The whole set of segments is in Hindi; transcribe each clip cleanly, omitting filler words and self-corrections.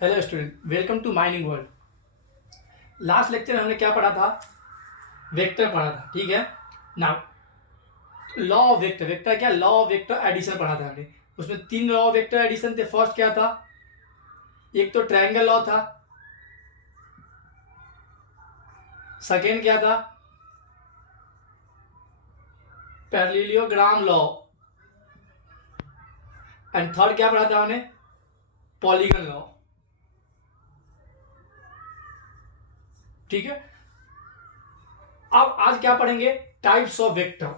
Hello student, welcome to mining world. Last lecture में हमने क्या पढ़ा था? वेक्टर पढ़ा था, ठीक है ना। लॉ ऑफ वेक्टर, वेक्टर क्या, लॉ ऑफ वेक्टर एडिशन पढ़ा था हमने। उसमें तीन लॉ ऑफ वेक्टर एडिशन थे। फर्स्ट क्या था? एक तो ट्रायंगल लॉ था। सेकेंड क्या था? Parallelogram law. एंड थर्ड क्या पढ़ा था हमने? Polygon law. ठीक है। अब आज क्या पढ़ेंगे? Types of vector.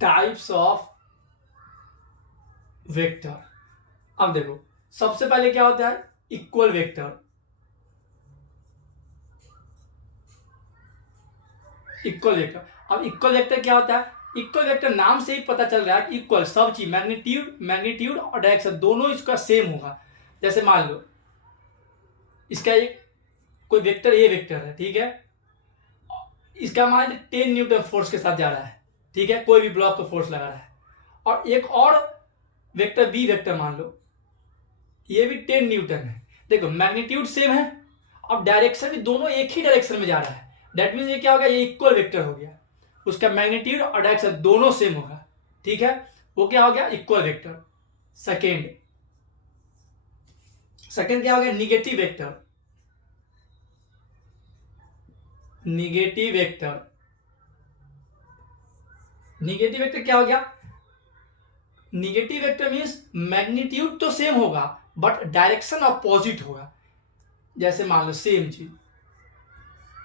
Types of vector. अब देखो, सबसे पहले क्या होता है? Equal vector. Equal vector. अब इक्वल वेक्टर क्या होता है? इक्वल वेक्टर नाम से ही पता चल रहा है कि इक्वल, सब चीज, मैग्नीट्यूड और डायरेक्शन दोनों इसका सेम होगा। जैसे मान लो इसका एक कोई वेक्टर, ए वेक्टर है, ठीक है। इसका मान 10 न्यूटन फोर्स के साथ जा रहा है, ठीक है, कोई भी ब्लॉक को फोर्स लगा रहा है। और एक और वेक्टर, बी वेक्टर मान लो, ये भी 10 न्यूटन है। देखो मैग्नीट्यूड सेम है, अब डायरेक्शन भी दोनों एक ही डायरेक्शन में जा रहा है। दैट मीन ये क्या हो गया? ये इक्वल वेक्टर हो गया। उसका मैग्नीट्यूड और डायरेक्शन दोनों सेम होगा, ठीक है। वो क्या हो गया? Equal vector. सेकेंड सेकेंड क्या हो गया? Negative vector. Negative vector. Negative vector क्या हो गया? निगेटिव वेक्टर मीन्स मैग्नीट्यूड तो सेम होगा बट डायरेक्शन अपोजिट होगा। जैसे मान लो सेम चीज,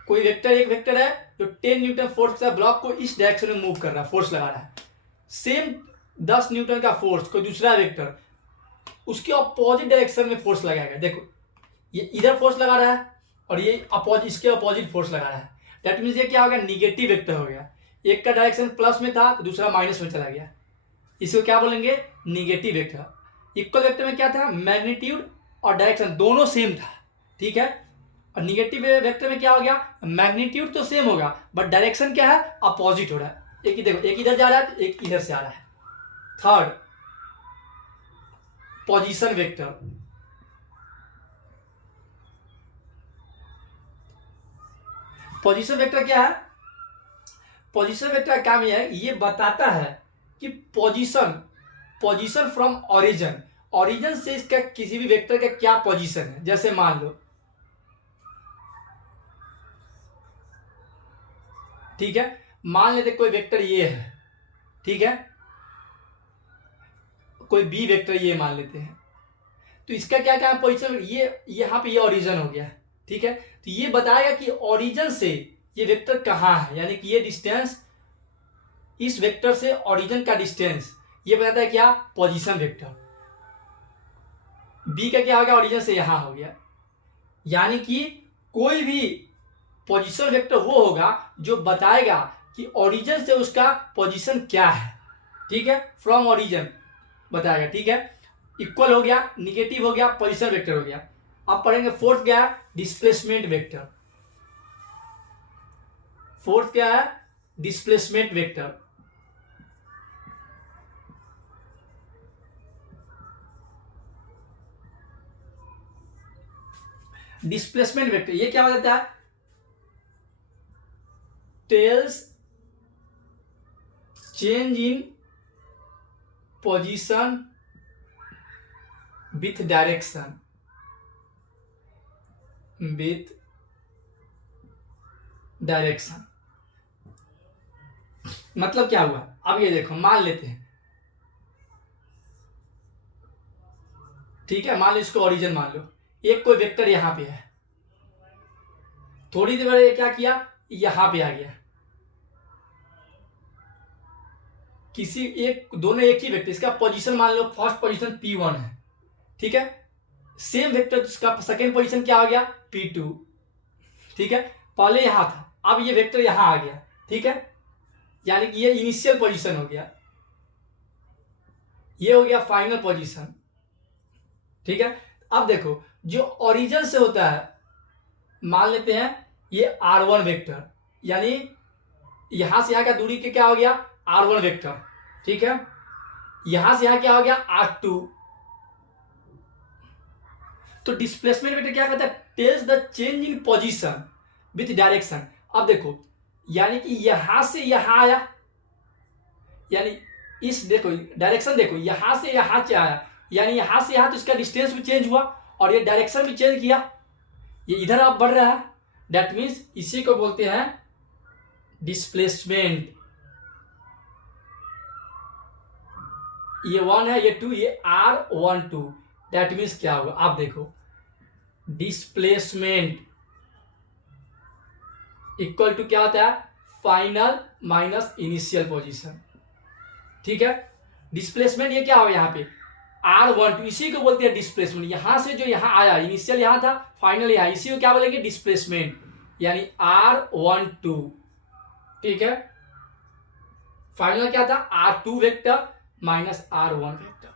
कोई वेक्टर, एक वेक्टर है जो 10 न्यूटन फोर्स का ब्लॉक को इस डायरेक्शन में मूव कर रहा है, फोर्स लगा रहा है। सेम 10 न्यूटन का फोर्स कोई दूसरा वेक्टर उसके अपोजिट डायरेक्शन में फोर्स लगाएगा। देखो ये इधर फोर्स लगा रहा है और ये इसके अपोजिट फोर्स लगा रहा है। दैट मीन्स ये क्या हो गया? निगेटिव वेक्टर हो गया। एक का डायरेक्शन प्लस में था तो दूसरा माइनस में चला गया। इसको क्या बोलेंगे? Negative vector. इक्वल वेक्टर में क्या था? मैग्नीट्यूड और डायरेक्शन दोनों सेम था, ठीक है। और निगेटिव वेक्टर में क्या हो गया? मैग्नीट्यूड तो सेम होगा बट डायरेक्शन क्या है? अपोजिट हो रहा है। एक ही देखो, एक इधर जा रहा है, एक इधर से आ रहा है। Third, position vector. Position vector क्या है? पोजीशन वेक्टर का काम यह है, ये बताता है कि position position from origin, origin से इसका किसी भी वेक्टर का क्या पोजीशन है। जैसे मान लो, ठीक है, मान लेते कोई वेक्टर ये है, ठीक है, कोई बी वेक्टर ये मान लेते हैं। तो इसका क्या क्या पोजीशन? ये यहाँ पे ये ओरिजिन हो गया, ठीक है। तो ये बताएगा कि ओरिजिन से ये वेक्टर कहाँ है, यानी कि ये डिस्टेंस, इस वेक्टर से ओरिजिन का डिस्टेंस, ये बताता है क्या? Position vector. बी का क्या हो गया? ओरिजिन से यहां हो गया। यानी कि कोई भी पोजीशन वेक्टर वो होगा जो बताएगा कि ओरिजिन से उसका पोजीशन क्या है, ठीक है, फ्रॉम ओरिजिन बताएगा, ठीक है। इक्वल हो गया, निगेटिव हो गया, पोजीशन वेक्टर हो गया। अब पढ़ेंगे फोर्थ क्या है? Displacement vector. फोर्थ क्या है? Displacement vector. डिस्प्लेसमेंट वेक्टर ये क्या हो जाता है? Tells change in position with direction. With direction मतलब क्या हुआ? अब ये देखो, मान लेते हैं, ठीक है, मान लो इसको ओरिजिन मान लो। एक कोई वेक्टर यहां पे है, थोड़ी देर बाद क्या किया? यहां पे आ गया। किसी एक, दोनों एक ही वेक्टर, इसका पोजीशन मान लो फर्स्ट पोजीशन P1 है, ठीक है। सेम वेक्टर इसका सेकेंड पोजीशन क्या हो गया? P2, ठीक है। पहले यहां था, अब ये वेक्टर यहां आ गया, ठीक है। यानी कि ये इनिशियल पोजीशन हो गया, ये हो गया फाइनल पोजीशन, ठीक है। अब देखो, जो ओरिजिन से होता है, मान लेते हैं ये R1 वेक्टर, यानी यहां से यहां का दूरी के क्या हो गया? R1 वेक्टर, ठीक है। यहां से यहां क्या हो गया R2। तो डिस्प्लेसमेंट वेक्टर क्या कहता है, tells the change in position with direction. अब देखो यानी कि यहां से यहां आया, यानी इस देखो डायरेक्शन देखो यहां से यहां से आया, यानी यहां से यहां तो इसका डिस्टेंस भी चेंज हुआ और ये डायरेक्शन भी चेंज किया, ये इधर अब बढ़ रहा है। दैट मीन्स इसी को बोलते हैं डिस्प्लेसमेंट। ये 1 है, ये 2, ये R12। दैट मीन्स क्या होगा, आप देखो डिस्प्लेसमेंट इक्वल टू क्या होता है, फाइनल माइनस इनिशियल पोजीशन। ठीक है, डिस्प्लेसमेंट ये क्या होगा यहाँ पे R12, इसी को बोलते हैं डिस्प्लेसमेंट। यहां से जो यहां आया, इनिशियल यहां था, फाइनल यहां, इसी को क्या बोलेंगे डिस्प्लेसमेंट, यानी R12। ठीक है, फाइनल क्या था R2 vector minus R1 vector.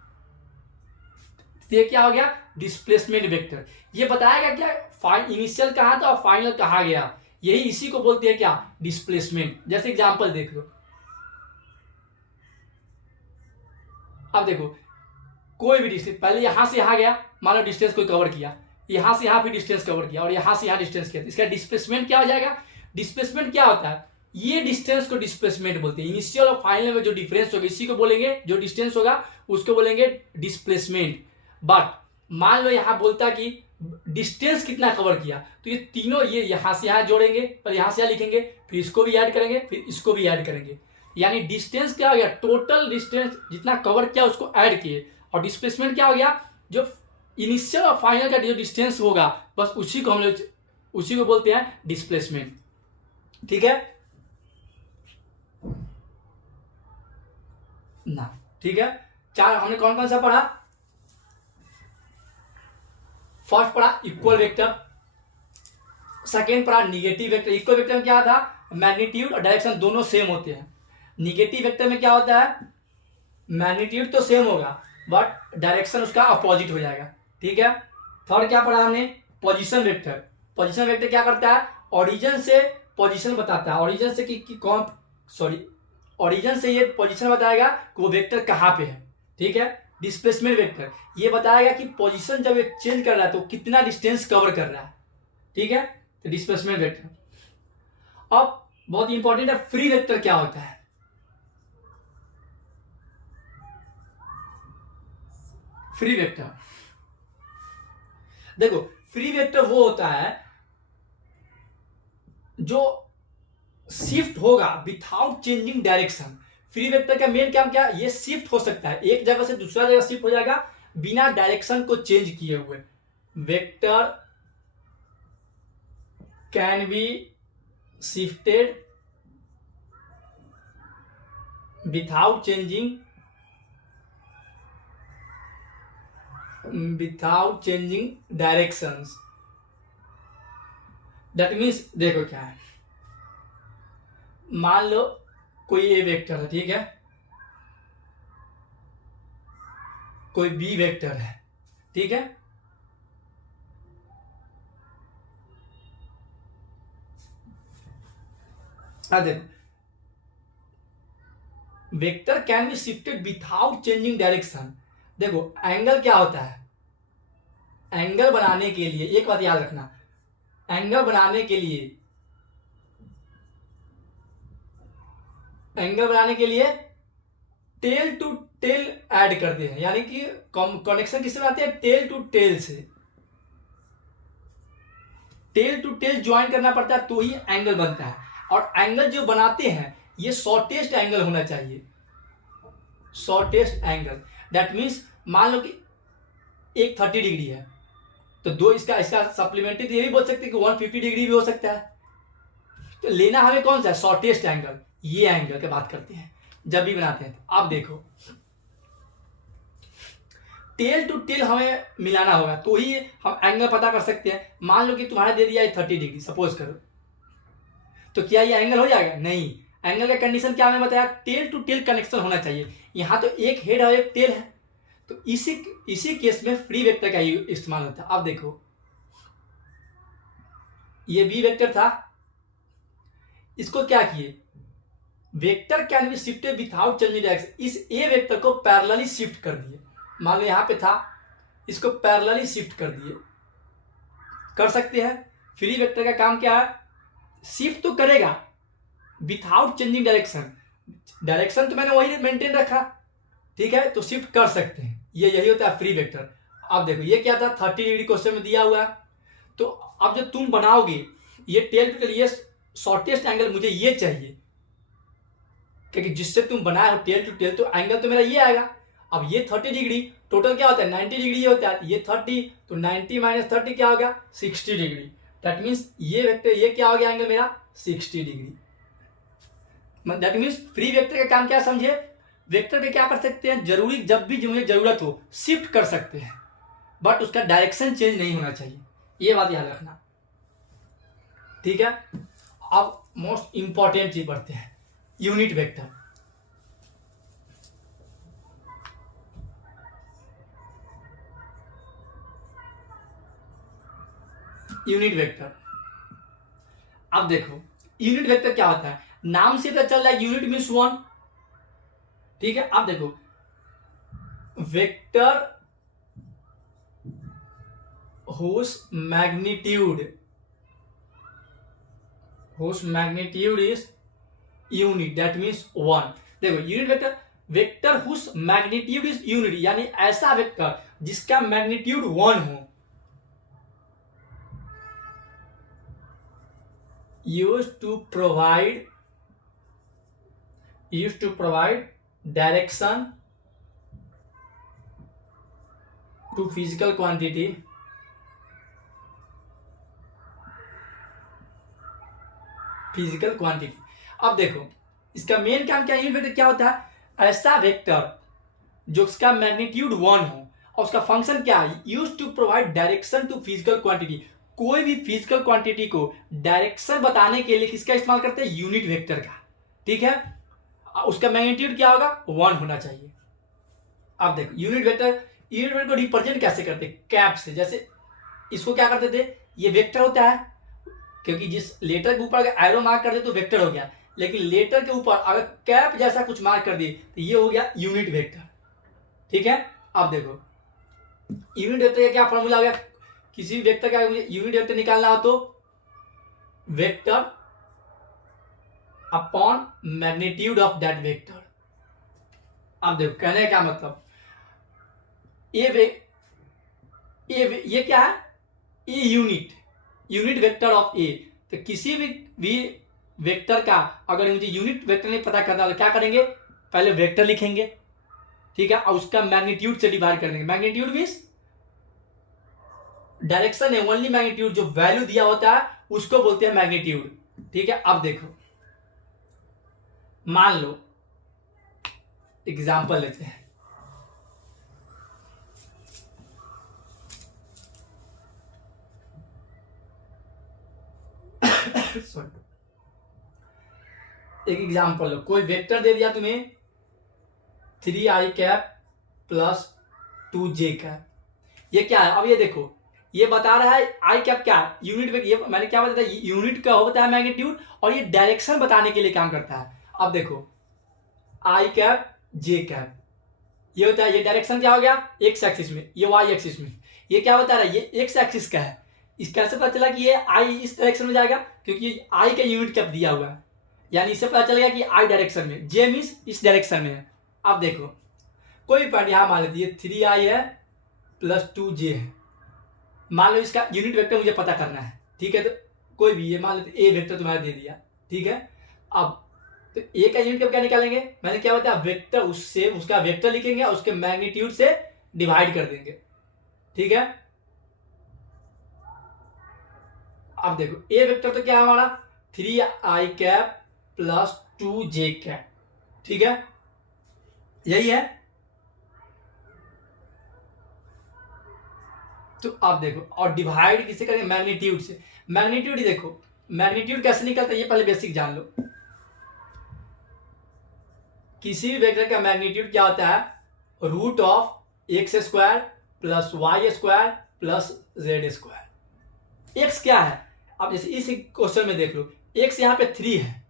ये क्या हो गया डिस्प्लेसमेंट वेक्टर। ये बताएगा क्या इनिशियल कहां था और फाइनल कहां गया, यही इसी को बोलते हैं क्या डिस्प्लेसमेंट। जैसे एग्जांपल देख लो, अब देखो कोई भी डिस्टेंस, पहले यहां से यहां गया, मान लो डिस्टेंस कोई कवर किया, यहां से यहां फिर डिस्टेंस कवर किया और यहां से यहां डिस्टेंस किया, इसका डिस्प्लेसमेंट क्या हो जाएगा। डिस्प्लेसमेंट क्या होता है, ये डिस्टेंस को डिस्प्लेसमेंट बोलते हैं। इनिशियल और फाइनल में जो डिफरेंस होगा इसी को बोलेंगे, जो डिस्टेंस होगा उसको बोलेंगे डिस्प्लेसमेंट। बट मान लो यहां बोलता कि डिस्टेंस कितना कवर किया, तो ये तीनों ये यहां से यहां जोड़ेंगे, पर यहां से यहां लिखेंगे, फिर इसको भी ऐड करेंगे, फिर इसको भी ऐड करेंगे, यानी डिस्टेंस क्या हो गया, टोटल डिस्टेंस जितना कवर किया उसको ऐड किए। और डिस्प्लेसमेंट क्या हो गया, जो इनिशियल और फाइनल का जो डिस्टेंस होगा बस उसी को हम लोग उसी को बोलते हैं डिस्प्लेसमेंट। ठीक है ना, ठीक है। चार हमने कौन कौन सा पढ़ा, फर्स्ट पढ़ा इक्वल वेक्टर, सेकेंड पढ़ा निगेटिव वेक्टर। इक्वल वेक्टर में क्या था, मैग्नीट्यूड और डायरेक्शन दोनों सेम होते हैं। निगेटिव वेक्टर में क्या होता है, मैग्नीट्यूड तो सेम होगा बट डायरेक्शन उसका अपोजिट हो जाएगा। ठीक है, थर्ड क्या पढ़ा हमने, पोजीशन वेक्टर। पोजीशन वेक्टर क्या करता है, ओरिजिन से पोजीशन बताता है, ओरिजिन से कि कौन सॉरी ओरिजिन से ये पोजीशन बताएगा कि वो वेक्टर कहाँ पे है। ठीक है, डिस्प्लेसमेंट वेक्टर ये बताएगा कि पोजीशन जब ये चेंज कर रहा है तो कितना डिस्टेंस कवर कर रहा है। ठीक है, तो डिस्प्लेसमेंट वेक्टर। अब बहुत इंपॉर्टेंट है, फ्री वेक्टर क्या होता है। फ्री वेक्टर देखो, फ्री वेक्टर वो होता है जो शिफ्ट होगा without changing direction. Free vector का मेन काम क्या, ये शिफ्ट हो सकता है, एक जगह से दूसरा जगह शिफ्ट हो जाएगा बिना डायरेक्शन को चेंज किए हुए। Vector can be shifted without changing directions. That means देखो क्या है, मान लो कोई ए वेक्टर है, ठीक है, कोई बी वेक्टर है, ठीक है, देखो vector can be shifted without changing direction. देखो एंगल क्या होता है, एंगल बनाने के लिए एक बात याद रखना, एंगल बनाने के लिए टेल टू टेल ऐड करते हैं, यानी कि कनेक्शन किससे बनाते हैं, टेल टू टेल से। टेल टू टेल ज्वाइन करना पड़ता है तो ही एंगल बनता है। और एंगल जो बनाते हैं ये शॉर्टेस्ट एंगल होना चाहिए, शॉर्टेस्ट एंगल। दैट मीन्स मान लो कि एक 30 डिग्री है तो दो इसका सप्लीमेंट्री तो ये भी बोल सकते हैं कि 150 डिग्री भी हो सकता है। तो लेना हमें कौन सा, शॉर्टेस्ट एंगल, ये एंगल की बात करते हैं जब भी बनाते हैं। तो अब देखो टेल टू टेल हमें मिलाना होगा तो ही हम एंगल पता कर सकते हैं। मान लो कि तुम्हारा दे दिया है 30 डिग्री सपोज करो, तो क्या ये एंगल हो जाएगा, नहीं। एंगल का कंडीशन क्या हमें बताया, टेल टू टेल कनेक्शन होना चाहिए। यहां तो एक हेड और एक टेल है, तो इसी केस में फ्री वेक्टर का इस्तेमाल होता है। अब देखो ये बी वेक्टर था, इसको क्या किए, vector can be shifted without changing direction. इस ए वेक्टर को पैरेलली शिफ्ट कर दिए, मान लो यहां पे था, इसको पैरेलली शिफ्ट कर दिए, कर सकते हैं। फ्री वेक्टर का काम क्या है, शिफ्ट तो करेगा विदाउट चेंजिंग डायरेक्शन, डायरेक्शन तो मैंने वही मेंटेन रखा, ठीक है, तो शिफ्ट कर सकते हैं, ये यही होता है फ्री वेक्टर। अब देखो ये क्या था, 30 डिग्री क्वेश्चन में दिया हुआ है, तो अब जब तुम बनाओगे ये टेल टू टेल, ये शॉर्टेस्ट एंगल मुझे ये चाहिए, क्योंकि जिससे तुम बनाए हो टेल टू टेल, तो एंगल तो मेरा ये आएगा। अब ये 30 डिग्री, टोटल क्या होता है 90 डिग्री होता है, ये 30, तो 90 माइनस 30 क्या हो गया 60 डिग्री। दैट मीन्स ये वेक्टर, ये क्या हो गया एंगल मेरा 60 degree. That means free vector का काम क्या समझे, वेक्टर पे क्या कर सकते हैं, जरूरी जब भी मुझे जरूरत हो शिफ्ट कर सकते हैं, बट उसका डायरेक्शन चेंज नहीं होना चाहिए, ये बात याद रखना, ठीक है। अब मोस्ट इंपॉर्टेंट चीज पढ़ते हैं, यूनिट वेक्टर। यूनिट वेक्टर, अब देखो यूनिट वेक्टर क्या होता है, नाम से पता चल रहा है यूनिट मीन्स वन, ठीक है। अब देखो vector whose magnitude is unit, that means one। देखो unit vector, vector whose magnitude is unit, यानी ऐसा वेक्टर जिसका मैग्नीट्यूड वन हो, used to provide direction to physical quantity, अब देखो इसका मेन काम क्या है, यूनिट वेक्टर क्या होता है, ऐसा वेक्टर जो उसका मैग्नीट्यूड वन हो और उसका फंक्शन क्या है, use to provide direction to physical quantity. कोई भी फिजिकल क्वांटिटी को डायरेक्शन बताने के लिए किसका इस्तेमाल करते हैं, यूनिट वेक्टर का, ठीक है। उसका मैग्नीट्यूड क्या होगा, वन होना चाहिए। अब देखो यूनिट वेक्टर को रिप्रेजेंट कैसे करते हैं, कैप से। जैसे इसको क्या करते थे, ये वेक्टर होता है, क्योंकि जिस लेटर के ऊपर अगर एरो मार्क कर दे तो वेक्टर हो गया, लेकिन लेटर के ऊपर अगर कैप जैसा कुछ मार्क कर दिए तो ये हो गया यूनिट वेक्टर, ठीक है। अब देखो यूनिट वेक्टर का क्या फॉर्मूला हो गया, किसी भी वेक्टर का मुझे यूनिट वेक्टर निकालना हो तो vector upon magnitude of that vector. अब देखो कहने का क्या मतलब, ये क्या है, ए यूनिट वेक्टर ऑफ ए। तो किसी भी वेक्टर का अगर मुझे यूनिट वेक्टर नहीं पता करना तो क्या करेंगे, पहले वेक्टर लिखेंगे, ठीक है, और उसका मैग्नीट्यूड से डिवाइड कर देंगे। मैग्नीट्यूड मींस डायरेक्शन है, ओनली मैग्नीट्यूड, जो वैल्यू दिया होता है उसको बोलते हैं मैग्नीट्यूड, ठीक है। अब देखो मान लो एग्जांपल लेते हैं, एक एग्जांपल लो, कोई वेक्टर दे दिया तुम्हें 3i cap plus 2j cap, ये क्या है, अब ये देखो ये बता रहा है आई कैप क्या है, यूनिट में, ये मैंने क्या बताया, यूनिट का होता है मैग्नीट्यूड, और ये डायरेक्शन बताने के लिए काम करता है। अब देखो आई कैप जे कैप, ये होता है, ये डायरेक्शन क्या हो गया एक्स एक्सिस में, ये वाई एक्सिस में, ये क्या बता रहा है, ये एक्स एक्सिस का है। इस कैसे पता चला कि ये आई इस डायरेक्शन में जाएगा, क्योंकि आई का यूनिट कैप दिया हुआ है, यानी इससे पता चल गया कि आई डायरेक्शन में, जे मीन्स इस डायरेक्शन में है। अब देखो कोई भी पॉइंट यहां मान लेते, ये 3i है प्लस 2j है, मान लो इसका यूनिट वेक्टर मुझे पता करना है, ठीक है। तो कोई भी ये मान लेते ए वेक्टर तुम्हारा दे दिया, ठीक है। अब तो ए का यूनिट वेक्टर क्या निकालेंगे, मैंने क्या बताया, वेक्टर उससे उसका वेक्टर लिखेंगे और उसके मैग्नीट्यूड से डिवाइड कर देंगे, ठीक है। अब देखो ए वेक्टर तो क्या है हमारा 3i cap plus 2j cap, ठीक है, यही है। तो अब देखो और डिवाइड किसे करेंगे, मैग्नीट्यूड से। मैग्नीट्यूड ही देखो, मैग्नीट्यूड कैसे निकलता है ये पहले बेसिक जान लो। किसी भी वेक्टर का मैग्नीट्यूड क्या होता है, root of x square plus Y square plus Z square. X क्या है, अब जैसे इस क्वेश्चन में देख लो, एक्स यहाँ पे 3 है,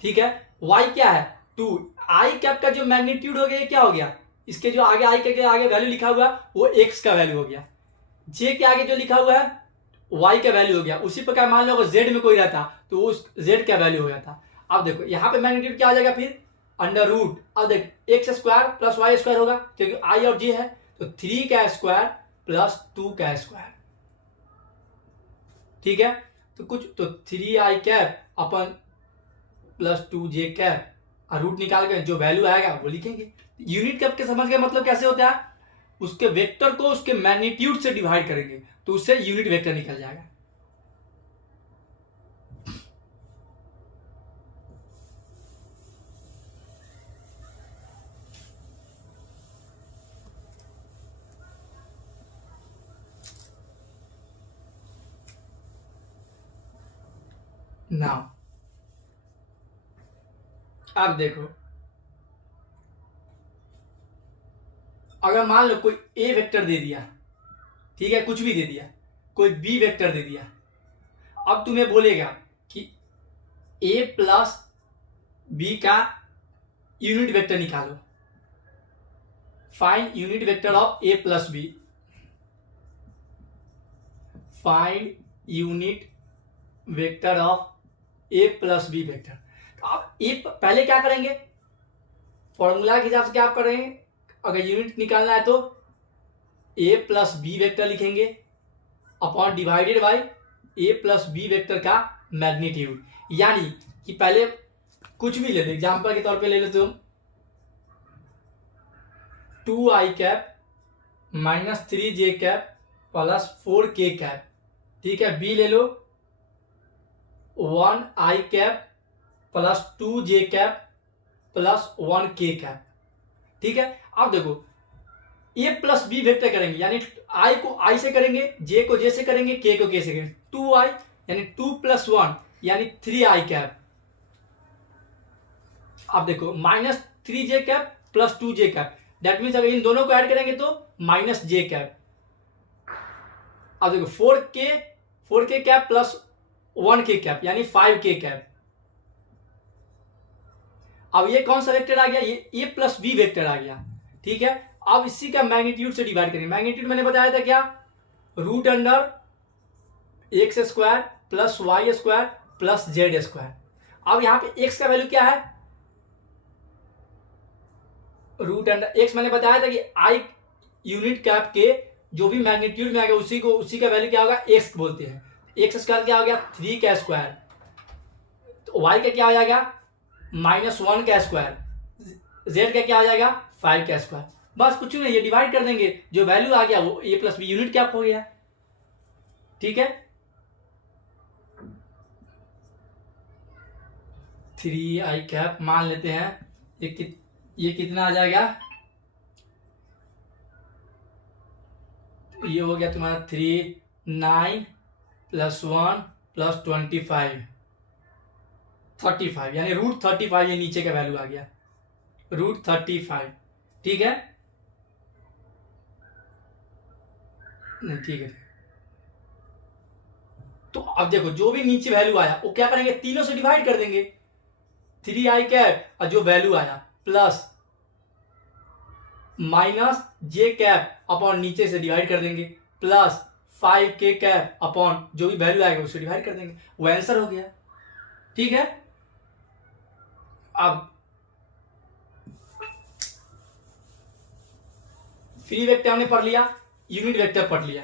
ठीक है, y क्या है 2, आई कैप का जो मैग्नीट्यूड हो गया ये क्या हो गया, इसके जो आगे आई के आगे वैल्यू लिखा हुआ है वो x का वैल्यू हो गया, j के आगे जो लिखा हुआ है y का वैल्यू हो गया। उसी प्रकार मान लो अगर z में कोई रहता तो उस z का वैल्यू हो जाता। अब देखो यहाँ पे मैग्नीट्यूड क्या आ जाएगा फिर अंडर रूट, अब देख x square plus Y square होगा क्योंकि आई और जे है, तो 3 का स्क्वायर प्लस 2 का स्क्वायर, ठीक है। तो कुछ तो 3i कैप अपन प्लस 2j कैप, और रूट निकाल के जो वैल्यू आएगा वो लिखेंगे। यूनिट कैप के समझ के मतलब कैसे होता है, उसके वेक्टर को उसके मैग्नीट्यूड से डिवाइड करेंगे तो उससे यूनिट वेक्टर निकल जाएगा। नाउ अब देखो, अगर मान लो कोई ए वेक्टर दे दिया, ठीक है, कुछ भी दे दिया, कोई बी वेक्टर दे दिया, अब तुम्हें बोलेगा कि ए प्लस बी का यूनिट वेक्टर निकालो, find unit vector of A plus B, find unit vector of A plus B vector. तो आप ए पहले क्या करेंगे, फॉर्मूला के हिसाब से क्या आप करेंगे, अगर यूनिट निकालना है तो ए प्लस बी वेक्टर लिखेंगे upon divided by A plus B vector का मैग्नीट्यूड। यानी कि पहले कुछ भी ले लो, एग्जाम्पल के तौर पे ले लो तुम 2i cap minus 3j cap plus 4k cap, ठीक है। बी ले लो 1i cap plus 2j cap plus 1k cap, ठीक है। अब देखो ए प्लस बी वेक्टर करेंगे, यानी आई को आई से करेंगे, जे को जे से करेंगे, के को के से करेंगे, 2i यानी 2 प्लस 1 यानी 3i कैप। अब देखो minus 3j cap plus 2j cap, that means अगर इन दोनों को ऐड करेंगे तो माइनस j कैप। अब देखो 4k cap plus 1k cap यानी 5k कैप। अब ये कौन सा वेक्टर आ गया, ये ए प्लस बी वेक्टर आ गया, ठीक है। अब इसी का मैग्नीट्यूड से डिवाइड करेंगे, मैग्नीट्यूड मैंने बताया था क्या, root under X square plus Y square plus Z square. अब यहां पे एक्स का वैल्यू क्या है, रूट अंडर एक्स मैंने बताया था कि आई यूनिट कैप के जो भी मैग्नीट्यूड में आएगा उसी का वैल्यू क्या होगा, एक्स बोलते हैं। एक्स स्क्वायर क्या हो गया 3 का स्क्वायर, तो वाई का क्या हो जाएगा -1 का स्क्वायर, जेड का क्या हो जाएगा 5 का स्क्वायर। बस कुछ नहीं, ये डिवाइड कर देंगे, जो वैल्यू आ गया वो ए प्लस बी यूनिट कैप हो गया, ठीक है। 3i कैप मान लेते हैं, ये कितना आ जाएगा, ये हो गया तुम्हारा 3 9 प्लस 1 प्लस 25 35, यानी रूट 35, ये नीचे का वैल्यू आ गया रूट 35, ठीक है। नहीं ठीक है, तो अब देखो जो भी नीचे वैल्यू आया वो क्या करेंगे, तीनों से डिवाइड कर देंगे, 3i कैप और जो वैल्यू आया प्लस माइनस जे कैप अपॉन नीचे से डिवाइड कर देंगे प्लस 5k कैप अपॉन जो भी वैल्यू आएगा उससे डिवाइड कर देंगे, वो आंसर हो गया, ठीक है। अब फ्री वेक्टर हमने पढ़ लिया, यूनिट वेक्टर पढ़ लिया,